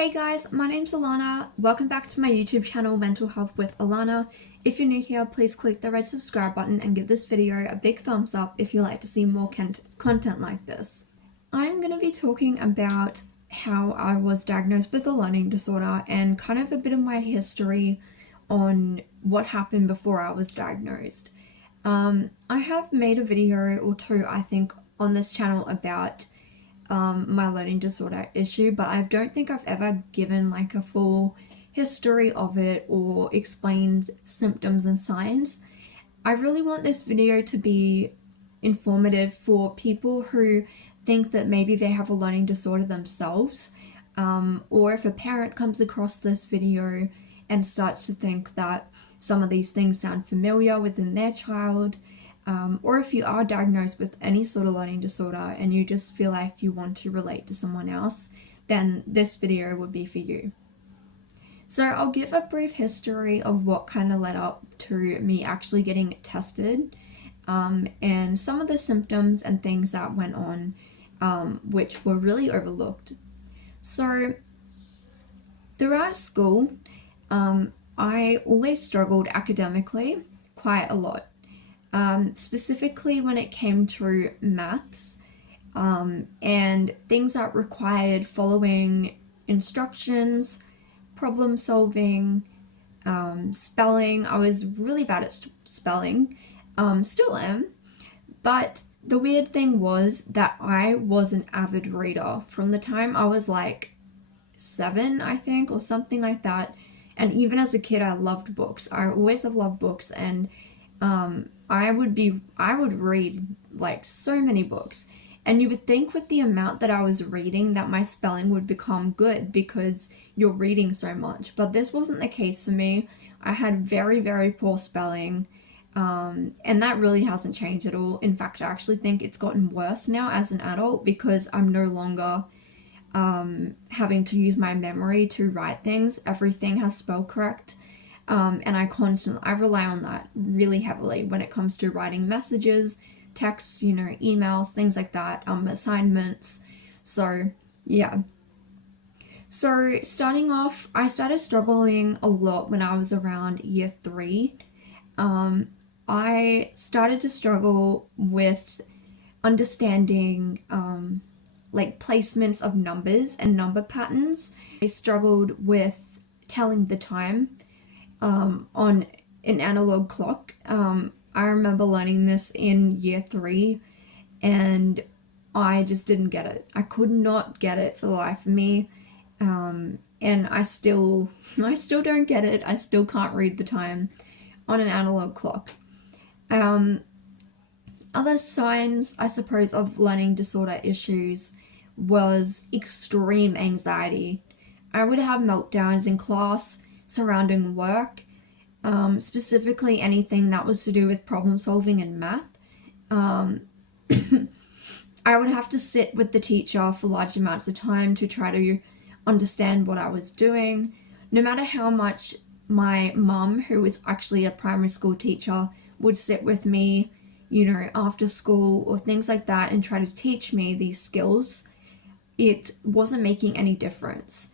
Hey guys, my name's Alana. Welcome back to my YouTube channel, Mental Health with Alana. If you're new here, please click the red subscribe button and give this video a big thumbs up if you like to see more content like this. I'm going to be talking about how I was diagnosed with a learning disorder and kind of a bit of my history on what happened before I was diagnosed. I have made a video or two, I think, on this channel about my learning disorder issue, but I don't think I've ever given like a full history of it or explained symptoms and signs. I really want this video to be informative for people who think that maybe they have a learning disorder themselves, or if a parent comes across this video and starts to think that some of these things sound familiar within their child, or if you are diagnosed with any sort of learning disorder and you just feel like you want to relate to someone else, then this video would be for you. So I'll give a brief history of what kind of led up to me actually getting tested, and some of the symptoms and things that went on, which were really overlooked. So throughout school, I always struggled academically quite a lot. Specifically when it came to maths, and things that required following instructions, problem solving, spelling. I was really bad at spelling, still am, but the weird thing was that I was an avid reader from the time I was like 7, I think, or something like that. And even as a kid, I loved books. I always have loved books, and I would read like so many books, and you would think with the amount that I was reading that my spelling would become good because you're reading so much, but this wasn't the case for me. I had very, very poor spelling, and that really hasn't changed at all. In fact, I actually think it's gotten worse now as an adult because I'm no longer having to use my memory to write things. Everything has spell correct. And I rely on that really heavily when it comes to writing messages, texts, emails, things like that, assignments. So, yeah. So, starting off, I started struggling a lot when I was around year 3. I started to struggle with understanding, like placements of numbers and number patterns. I struggled with telling the time on an analog clock. I remember learning this in year 3, and I just didn't get it. I could not get it for the life of me, and I still don't get it. I still can't read the time on an analog clock. Other signs, I suppose, of learning disorder issues was extreme anxiety. I would have meltdowns in class surrounding work, specifically anything that was to do with problem solving and math. I would have to sit with the teacher for large amounts of time to try to understand what I was doing. No matter how much my mum, who was actually a primary school teacher, would sit with me, after school or things like that and try to teach me these skills, it wasn't making any difference.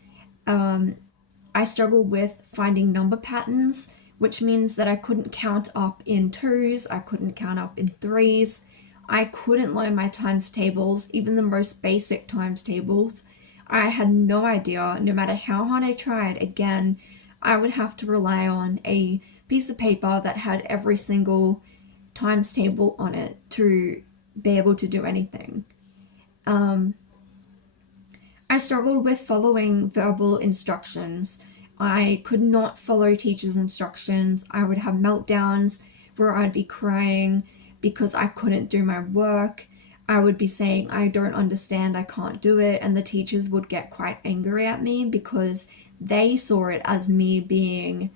I struggled with finding number patterns, which means that I couldn't count up in 2s, I couldn't count up in 3s, I couldn't learn my times tables, even the most basic times tables. I had no idea. No matter how hard I tried, again, I would have to rely on a piece of paper that had every single times table on it to be able to do anything. I struggled with following verbal instructions. I could not follow teachers' instructions. I would have meltdowns where I'd be crying because I couldn't do my work. I would be saying, I don't understand, I can't do it, and the teachers would get quite angry at me because they saw it as me being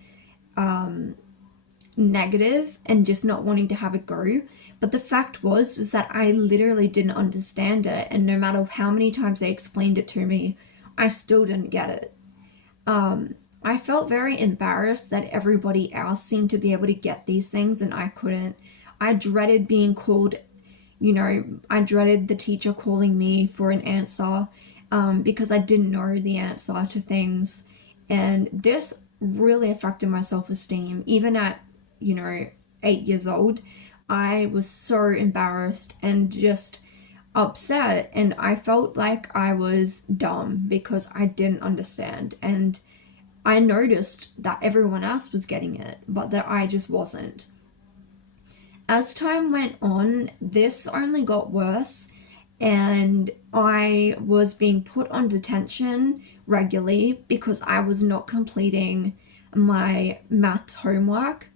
negative and just not wanting to have a go. But the fact was that I literally didn't understand it, and no matter how many times they explained it to me, I still didn't get it. I felt very embarrassed that everybody else seemed to be able to get these things and I couldn't. I dreaded being called, I dreaded the teacher calling me for an answer, because I didn't know the answer to things. And this really affected my self-esteem. Even at, 8 years old, I was so embarrassed and just upset, and I felt like I was dumb because I didn't understand. And I noticed that everyone else was getting it, but that I just wasn't. As time went on, this only got worse, and I was being put on detention regularly because I was not completing my math homework.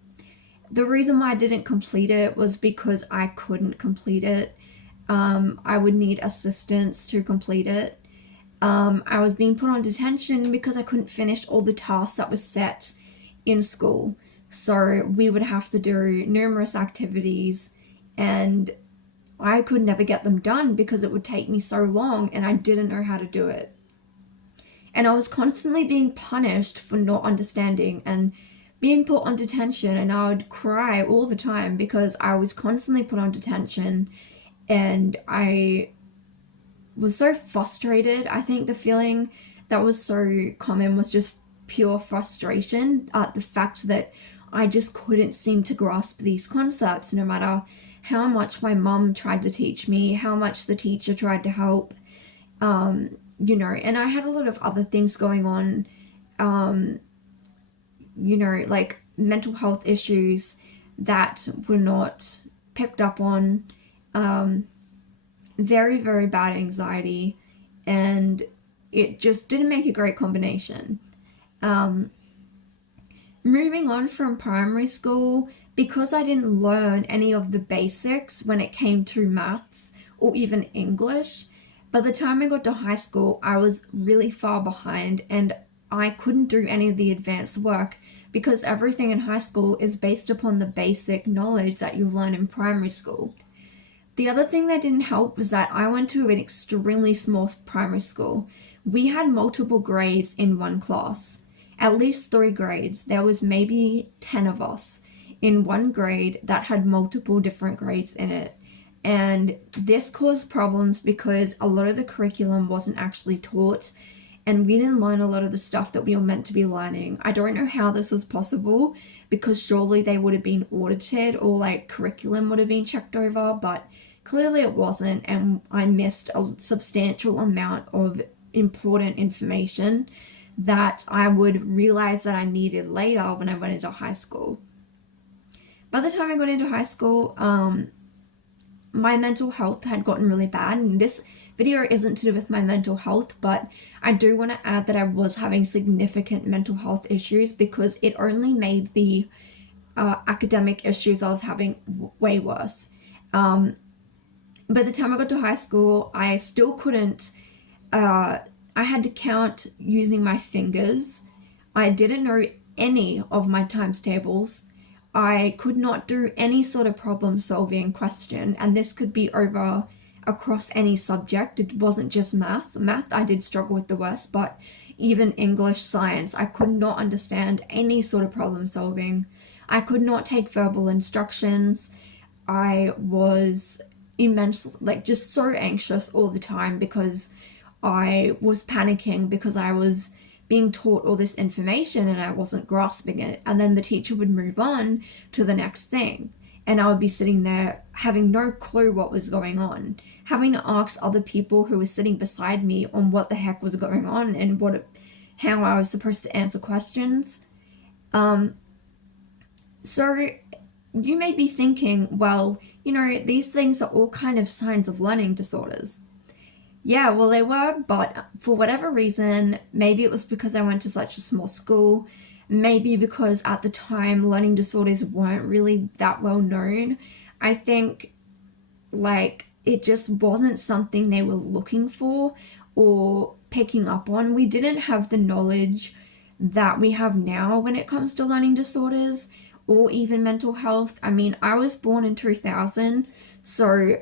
The reason why I didn't complete it was because I couldn't complete it. I would need assistance to complete it. I was being put on detention because I couldn't finish all the tasks that was set in school. So we would have to do numerous activities, and I could never get them done because it would take me so long and I didn't know how to do it. And I was constantly being punished for not understanding and being put on detention, and I would cry all the time because I was constantly put on detention and I was so frustrated. I think the feeling that was so common was just pure frustration at the fact that I just couldn't seem to grasp these concepts, no matter how much my mum tried to teach me, how much the teacher tried to help, and I had a lot of other things going on, like mental health issues that were not picked up on, very, very bad anxiety, and it just didn't make a great combination. Moving on from primary school, because I didn't learn any of the basics when it came to maths or even English, by the time I got to high school, I was really far behind and I couldn't do any of the advanced work because everything in high school is based upon the basic knowledge that you learn in primary school. The other thing that didn't help was that I went to an extremely small primary school. We had multiple grades in one class, at least 3 grades. There was maybe 10 of us in one grade that had multiple different grades in it. And this caused problems because a lot of the curriculum wasn't actually taught, and we didn't learn a lot of the stuff that we were meant to be learning. I don't know how this was possible, because surely they would have been audited or like curriculum would have been checked over, but clearly it wasn't, and I missed a substantial amount of important information that I would realize that I needed later when I went into high school. By the time I got into high school, my mental health had gotten really bad, and this video isn't to do with my mental health, but I do want to add that I was having significant mental health issues because it only made the academic issues I was having way worse. By the time I got to high school, I still couldn't, I had to count using my fingers. I didn't know any of my times tables. I could not do any sort of problem solving question, and this could be over across any subject. It wasn't just math. Math I did struggle with the worst, but even English, science, I could not understand any sort of problem solving. I could not take verbal instructions. I was immensely, just so anxious all the time because I was panicking because I was being taught all this information and I wasn't grasping it. And then the teacher would move on to the next thing, and I would be sitting there having no clue what was going on, having to ask other people who were sitting beside me on what the heck was going on and how I was supposed to answer questions. So you may be thinking, well, these things are all kind of signs of learning disorders. Yeah, well, they were, but for whatever reason, maybe it was because I went to such a small school, maybe because at the time learning disorders weren't really that well known. I think it just wasn't something they were looking for or picking up on. We didn't have the knowledge that we have now when it comes to learning disorders or even mental health. I mean, I was born in 2000, so,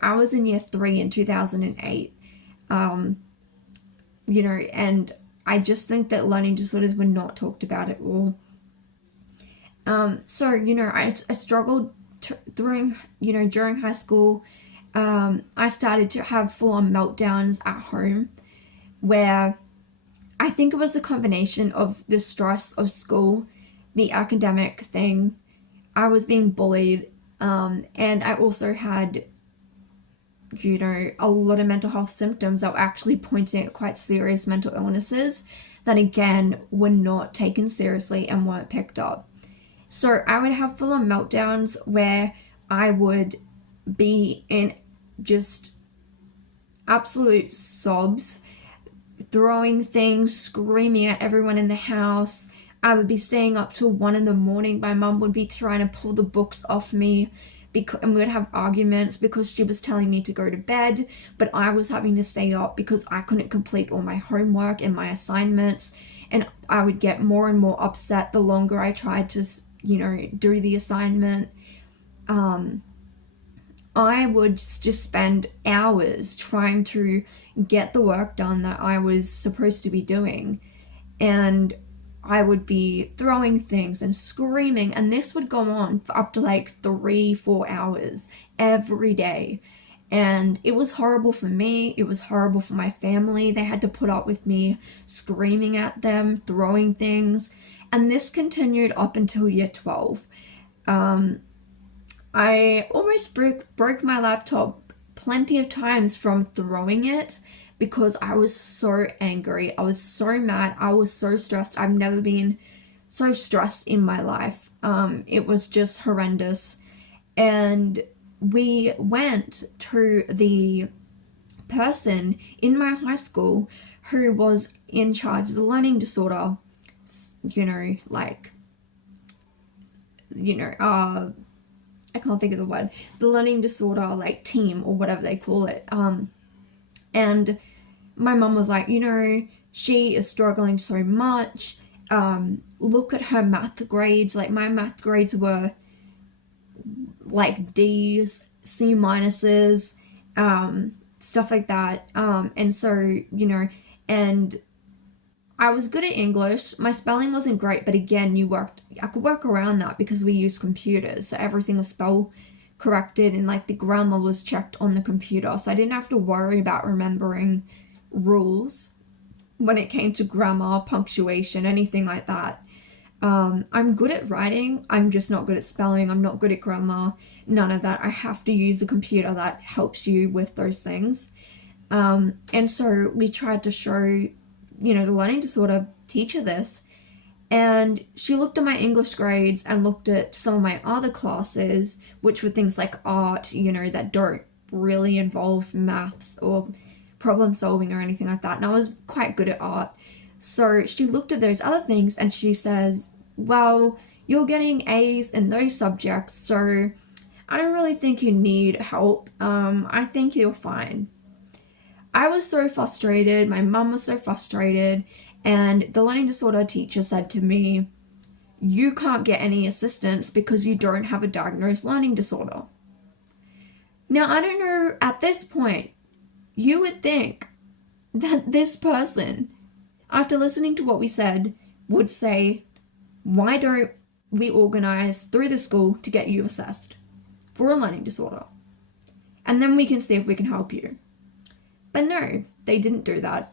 I was in year 3 in 2008. And I just think that learning disorders were not talked about at all. I struggled during high school. I started to have full-on meltdowns at home. where I think it was a combination of the stress of school, the academic thing. I was being bullied, and I also had, a lot of mental health symptoms that were actually pointing at quite serious mental illnesses that, again, were not taken seriously and weren't picked up. So I would have full on meltdowns where I would be in just absolute sobs, throwing things, screaming at everyone in the house. I would be staying up till 1 in the morning. My mum would be trying to pull the books off me, and we would have arguments because she was telling me to go to bed, but I was having to stay up because I couldn't complete all my homework and my assignments. And I would get more and more upset the longer I tried to, do the assignment. I would just spend hours trying to get the work done that I was supposed to be doing. And I would be throwing things and screaming, and this would go on for up to like 3-4 hours every day. And it was horrible for me. It was horrible for my family. They had to put up with me screaming at them, throwing things. And this continued up until year 12. I almost broke my laptop plenty of times from throwing it because I was so angry. I was so mad. I was so stressed. I've never been so stressed in my life. It was just horrendous. And we went to the person in my high school who was in charge of the learning disorder, I can't think of the word, the learning disorder like team or whatever they call it. And my mum was like, she is struggling so much. Look at her math grades. Like, my math grades were like D's, C minuses, stuff like that. And so, and I was good at English. My spelling wasn't great, but again, I could work around that because we used computers. So everything was spell corrected and like the grammar was checked on the computer. So I didn't have to worry about remembering rules when it came to grammar, punctuation, anything like that. I'm good at writing. I'm just not good at spelling. I'm not good at grammar. None of that. I have to use a computer that helps you with those things. And so we tried to show, the learning disorder teacher this, and she looked at my English grades and looked at some of my other classes, which were things like art, that don't really involve maths or problem solving or anything like that. And I was quite good at art. So she looked at those other things and she says, well, you're getting A's in those subjects, so I don't really think you need help. I think you're fine. I was so frustrated. My mum was so frustrated. And the learning disorder teacher said to me, you can't get any assistance because you don't have a diagnosed learning disorder. Now, I don't know, at this point, you would think that this person, after listening to what we said, would say, why don't we organize through the school to get you assessed for a learning disorder? And then we can see if we can help you. But no, they didn't do that.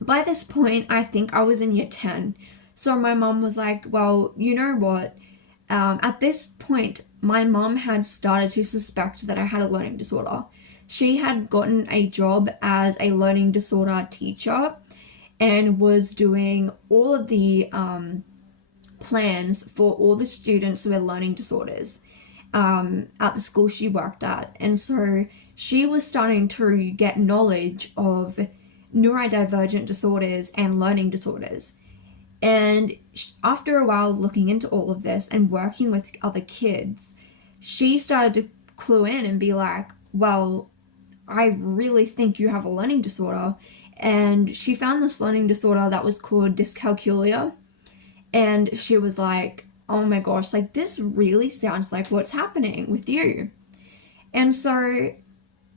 By this point, I think I was in year 10. So my mom was like, well, you know what? At this point, my mom had started to suspect that I had a learning disorder. She had gotten a job as a learning disorder teacher and was doing all of the plans for all the students who had learning disorders at the school she worked at. And so she was starting to get knowledge of neurodivergent disorders and learning disorders. And after a while looking into all of this and working with other kids, she started to clue in and be like, well, I really think you have a learning disorder. And she found this learning disorder that was called Dyscalculia. And she was like, oh my gosh, like this really sounds like what's happening with you. And so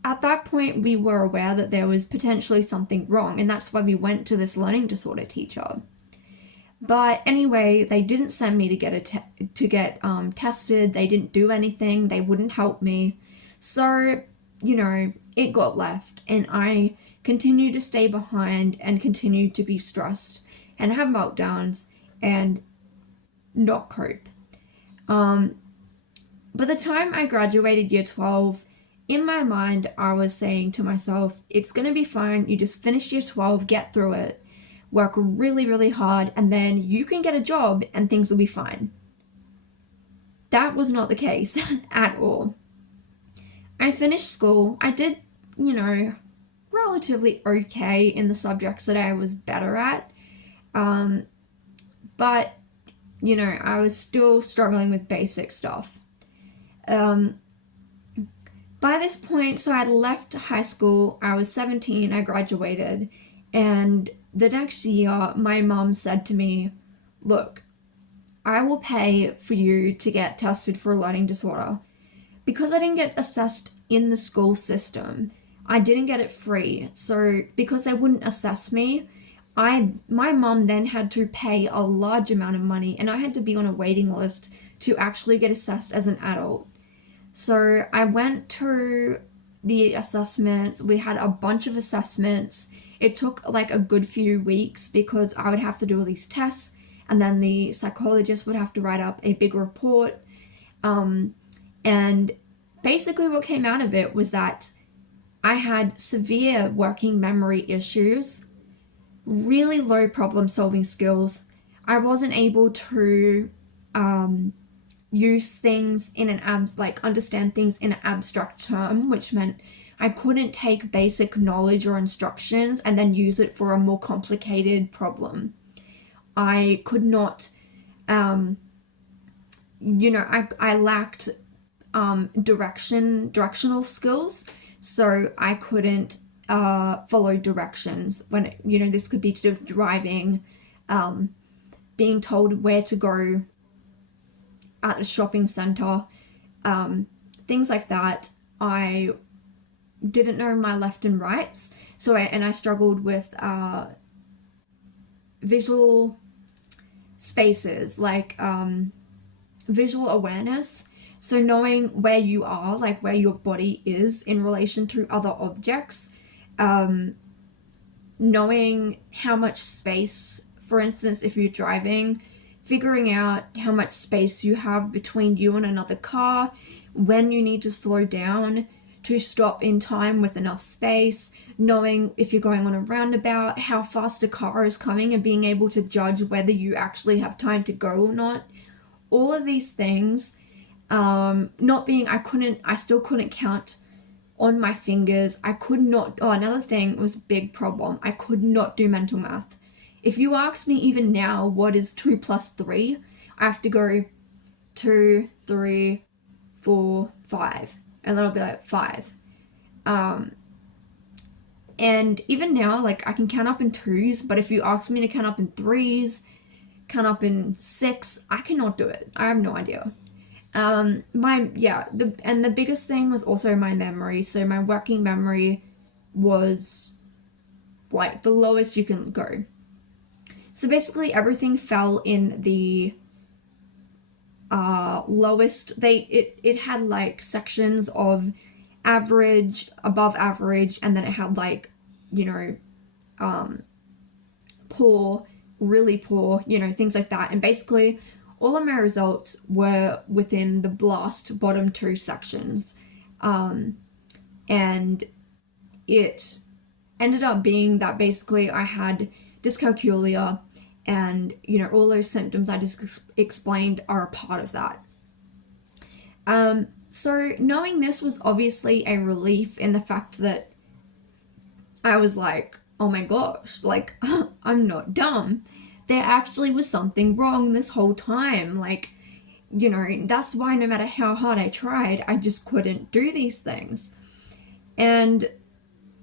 at that point, we were aware that there was potentially something wrong. And that's why we went to this learning disorder teacher. But anyway, they didn't send me to get tested. They didn't do anything. They wouldn't help me. So, it got left. And I continue to stay behind and continue to be stressed and have meltdowns and not cope. By the time I graduated year 12, in my mind, I was saying to myself, it's going to be fine. You just finish year 12, get through it, work really, really hard, and then you can get a job and things will be fine. That was not the case at all. I finished school. I did, relatively okay in the subjects that I was better at. But, I was still struggling with basic stuff. By this point, so I'd left high school, I was 17, I graduated, and the next year, my mom said to me, look, I will pay for you to get tested for a learning disorder. Because I didn't get assessed in the school system, I didn't get it free. So because they wouldn't assess me, my mom then had to pay a large amount of money, and I had to be on a waiting list to actually get assessed as an adult. So I went to the assessments. We had a bunch of assessments. It took like a good few weeks because I would have to do all these tests, and then the psychologist would have to write up a big report. And basically what came out of it was that I had severe working memory issues, really low problem solving skills. I wasn't able to use things in understand things in an abstract term, which meant I couldn't take basic knowledge or instructions and then use it for a more complicated problem. I could not, I lacked directional skills, so I couldn't follow directions when, this could be to do with driving, being told where to go at a shopping center, things like that. I didn't know my left and rights, so I struggled with visual spaces, like visual awareness. So knowing where you are, like where your body is in relation to other objects, knowing how much space, for instance, if you're driving, figuring out how much space you have between you and another car, when you need to slow down to stop in time with enough space, knowing if you're going on a roundabout, how fast a car is coming, and being able to judge whether you actually have time to go or not. All of these things, I still couldn't count on my fingers. Another thing was a big problem. I could not do mental math. If you ask me even now, what is 2 plus 3, I have to go 2, 3, 4, 5. And then I'll be like 5. And even now, like, I can count up in 2s, but if you ask me to count up in 3s, count up in 6, I cannot do it. I have no idea. The biggest thing was also my memory. So my working memory was like the lowest you can go. So basically everything fell in the lowest. It had like sections of average, above average, and then it had like, poor, really poor, things like that. And basically all of my results were within the blast bottom 2 sections. And it ended up being that basically I had dyscalculia, and all those symptoms I just explained are a part of that. So knowing this was obviously a relief in the fact that I was like, oh my gosh, like, I'm not dumb. There actually was something wrong this whole time. Like, that's why no matter how hard I tried, I just couldn't do these things. And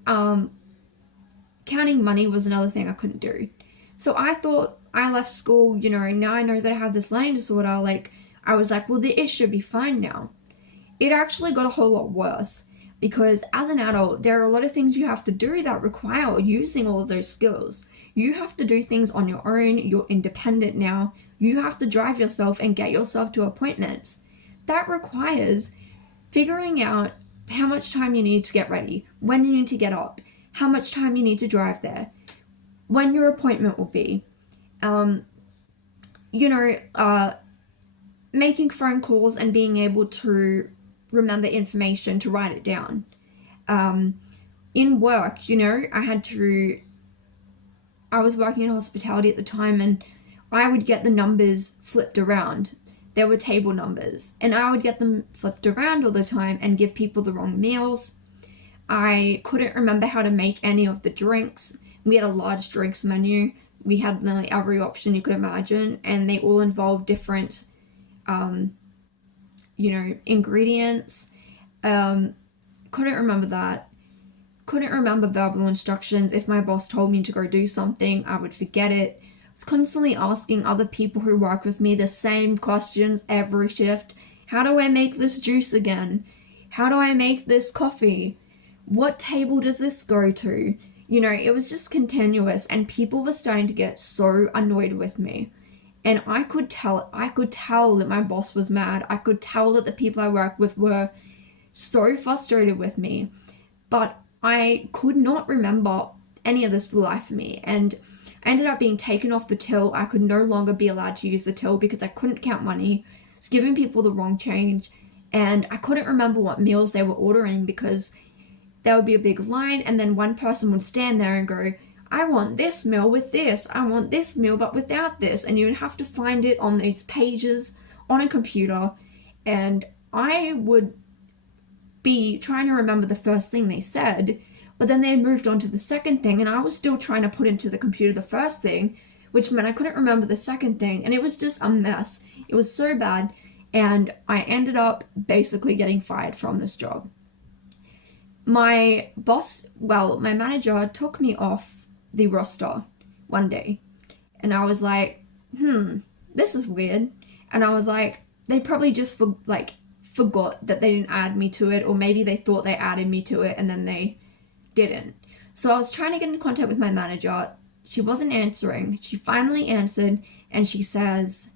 counting money was another thing I couldn't do. So I thought I left school, now I know that I have this learning disorder. Like, I was like, well, it should be fine now. It actually got a whole lot worse, because as an adult, there are a lot of things you have to do that require using all of those skills. You have to do things on your own. You're independent now. You have to drive yourself and get yourself to appointments. That requires figuring out how much time you need to get ready, when you need to get up, how much time you need to drive there, when your appointment will be, you know, making phone calls and being able to remember information to write it down. In work, you know, I was working in hospitality at the time, and I would get the numbers flipped around. There were table numbers, and I would get them flipped around all the time and give people the wrong meals. I couldn't remember how to make any of the drinks. We had a large drinks menu. We had nearly every option you could imagine, and they all involved different, ingredients. Couldn't remember that. Couldn't remember verbal instructions. If my boss told me to go do something, I would forget it. I was constantly asking other people who work with me the same questions every shift. How do I make this juice again? How do I make this coffee? What table does this go to? You know, it was just continuous, and people were starting to get so annoyed with me. And I could tell that my boss was mad. I could tell that the people I worked with were so frustrated with me. But I could not remember any of this for the life of me. And I ended up being taken off the till. I could no longer be allowed to use the till because I couldn't count money. I was giving people the wrong change. And I couldn't remember what meals they were ordering because there would be a big line, and then one person would stand there and go, I want this meal with this, I want this meal but without this, and you would have to find it on these pages on a computer, and I would be trying to remember the first thing they said, but then they moved on to the second thing, and I was still trying to put into the computer the first thing, which meant I couldn't remember the second thing, and it was just a mess. It was so bad, and I ended up basically getting fired from this job. My manager took me off the roster one day, and I was like, this is weird. And I was like, they probably just forgot that they didn't add me to it, or maybe they thought they added me to it and then they didn't. So I was trying to get in contact with my manager. She wasn't answering. She finally answered, and she says,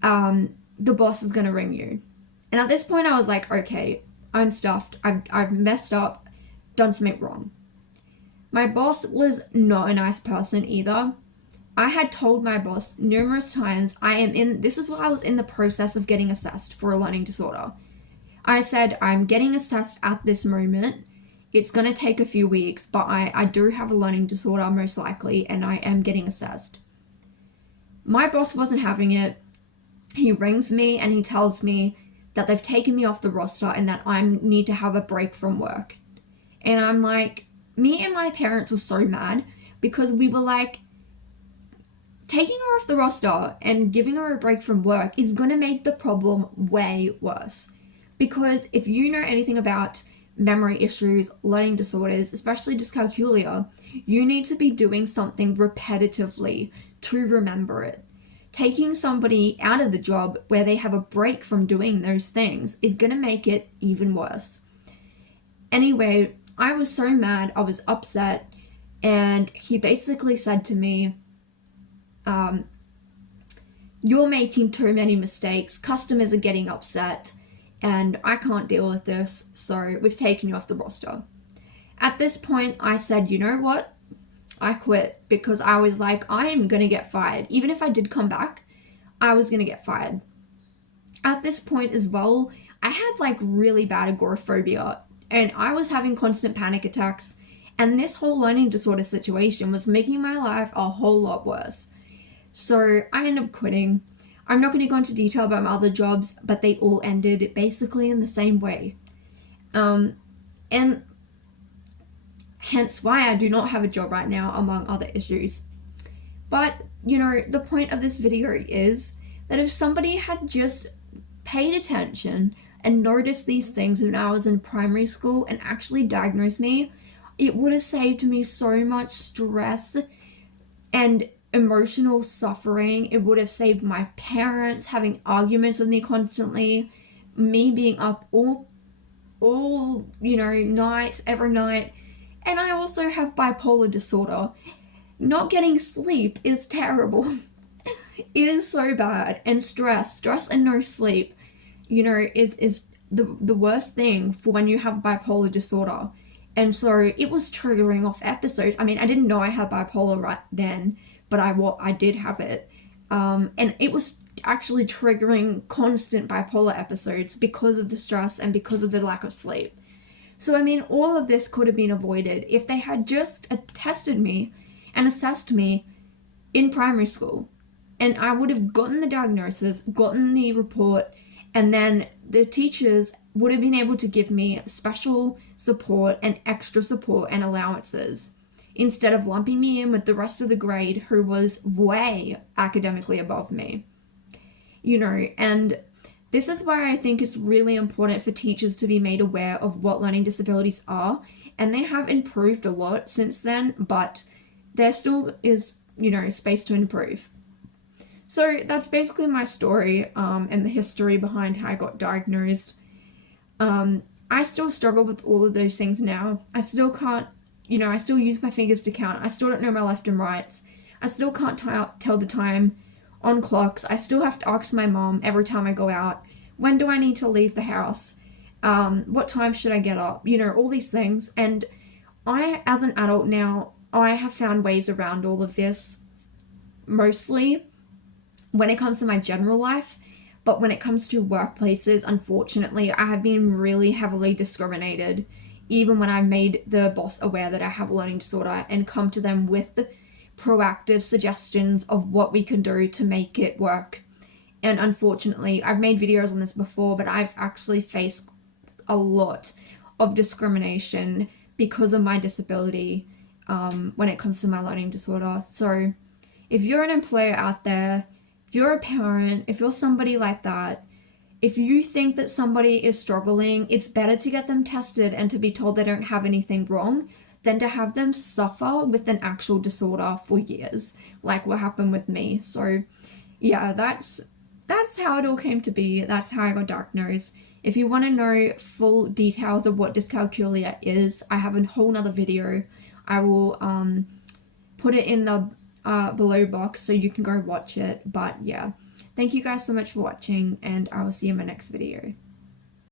the boss is gonna ring you. And at this point I was like, okay, I'm stuffed. I've messed up, done something wrong. My boss was not a nice person either. I had told my boss numerous times this is what I was in the process of getting assessed for a learning disorder. I said, I'm getting assessed at this moment. It's going to take a few weeks, but I do have a learning disorder most likely, and I am getting assessed. My boss wasn't having it. He rings me and he tells me that they've taken me off the roster and that I need to have a break from work. And I'm like, me and my parents were so mad because we were like, taking her off the roster and giving her a break from work is going to make the problem way worse. Because if you know anything about memory issues, learning disorders, especially dyscalculia, you need to be doing something repetitively to remember it. Taking somebody out of the job where they have a break from doing those things is going to make it even worse. Anyway, I was so mad, I was upset, and he basically said to me, you're making too many mistakes, customers are getting upset, and I can't deal with this, so we've taken you off the roster. At this point, I said, you know what? I quit, because I was like, I am going to get fired. Even if I did come back, I was going to get fired. At this point as well, I had really bad agoraphobia, and I was having constant panic attacks, and this whole learning disorder situation was making my life a whole lot worse. So I ended up quitting. I'm not going to go into detail about my other jobs, but they all ended basically in the same way. And hence why I do not have a job right now, among other issues. But, the point of this video is that if somebody had just paid attention and noticed these things when I was in primary school and actually diagnosed me, it would have saved me so much stress and emotional suffering. It would have saved my parents having arguments with me constantly, me being up all night, every night. And I also have bipolar disorder. Not getting sleep is terrible. It is so bad. And stress and no sleep, is the worst thing for when you have bipolar disorder. And so it was triggering off episodes. I mean, I didn't know I had bipolar right then, but I did have it. And it was actually triggering constant bipolar episodes because of the stress and because of the lack of sleep. So, I mean, all of this could have been avoided if they had just tested me and assessed me in primary school. And I would have gotten the diagnosis, gotten the report, and then the teachers would have been able to give me special support and extra support and allowances instead of lumping me in with the rest of the grade who was way academically above me. And this is why I think it's really important for teachers to be made aware of what learning disabilities are, and they have improved a lot since then, but there still is, space to improve. So that's basically my story and the history behind how I got diagnosed. I still struggle with all of those things now. I still can't, I still use my fingers to count. I still don't know my left and rights. I still can't tell the time on clocks. I still have to ask my mom every time I go out, when do I need to leave the house? What time should I get up? All these things. And I, as an adult now, I have found ways around all of this, mostly when it comes to my general life. But when it comes to workplaces, unfortunately, I have been really heavily discriminated, even when I made the boss aware that I have a learning disorder and come to them with the proactive suggestions of what we can do to make it work. And unfortunately, I've made videos on this before, but I've actually faced a lot of discrimination because of my disability when it comes to my learning disorder. So if you're an employer out there, if you're a parent, if you're somebody like that, if you think that somebody is struggling, it's better to get them tested and to be told they don't have anything wrong than to have them suffer with an actual disorder for years, like what happened with me. So yeah, that's how it all came to be. That's how I got diagnosed. If you want to know full details of what dyscalculia is, I have a whole nother video. I will put it in the below box so you can go watch it. But yeah, thank you guys so much for watching, and I will see you in my next video.